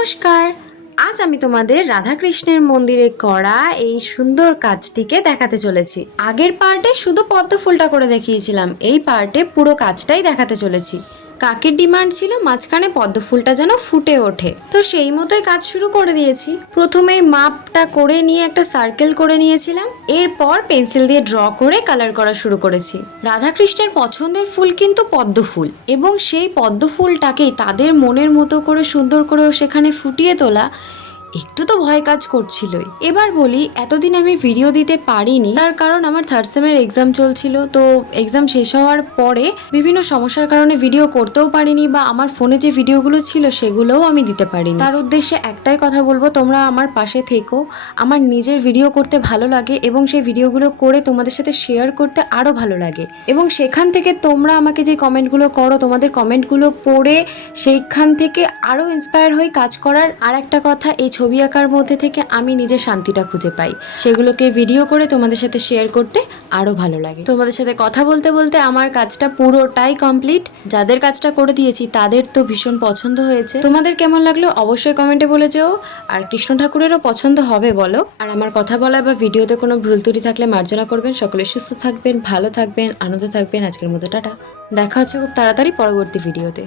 নমস্কার। আজ আমি তোমাদের রাধাকৃষ্ণের মন্দিরে করা এই সুন্দর কাজটিকে দেখাতে চলেছি। আগের পার্টে শুধু পদ্ম ফুলটা করে দেখিয়েছিলাম, এই পার্টে পুরো কাজটাই দেখাতে চলেছি। কাকের ডিমান্ড ছিল মাঝখানে পদ্ম ফুলটা যেন ফুটে ওঠে, তো সেই মতোই কাজ শুরু করে দিয়েছি। প্রথমে মাপটা করে নিয়ে একটা সার্কেল করে নিয়েছিলাম, এরপর পেন্সিল দিয়ে ড্র করে কালার করা শুরু করেছি। রাধাকৃষ্ণের পছন্দের ফুল কিন্তু পদ্ম ফুল, এবং সেই পদ্ম ফুলটাকেই তাদের মনের মতো করে সুন্দর করে সেখানে ফুটিয়ে তোলা একটু তো ভয় কাজ করছিলই। এবার বলি, এতদিন আমি ভিডিও দিতে পারিনি, তার কারণ আমার থার্ড সেমের এক্সাম চলছিল। তো এক্সাম শেষ হওয়ার পরে বিভিন্ন সমস্যার কারণে ভিডিও করতেও পারিনি, বা আমার ফোনে যে ভিডিওগুলো ছিল সেগুলোও আমি দিতে পারিনি। তার উদ্দেশ্যে একটাই কথা বলবো, তোমরা আমার পাশে থেকো। আমার নিজের ভিডিও করতে ভালো লাগে এবং সেই ভিডিওগুলো করে তোমাদের সাথে শেয়ার করতে আরও ভালো লাগে, এবং সেখান থেকে তোমরা আমাকে যে কমেন্টগুলো করো, তোমাদের কমেন্টগুলো পড়ে সেইখান থেকে আরও ইন্সপায়ার হয়ে কাজ করার। আর একটা কথা, এই ছবি আঁকার মধ্যে থেকে আমি নিজের শান্তিটা খুঁজে পাই, সেগুলোকে ভিডিও করে তোমাদের সাথে শেয়ার করতে আরো ভালো লাগে। তোমাদের সাথে কথা বলতে বলতে আমার কাজটা পুরোটাই কমপ্লিট। যাদের কাজটা করে দিয়েছি তাদের তো ভীষণ পছন্দ হয়েছে। তোমাদের কেমন লাগলো অবশ্যই কমেন্টে বলে যেও। আর কৃষ্ণ ঠাকুরেরও পছন্দ হবে বলো। আর আমার কথা বলা বা ভিডিওতে কোনো ভুল ত্রুটি থাকলে মার্জনা করবেন। সকলে সুস্থ থাকবেন, ভালো থাকবেন, আনন্দে থাকবেন। আজকের মতো টাটা, দেখা হচ্ছে খুব তাড়াতাড়ি পরবর্তী ভিডিওতে।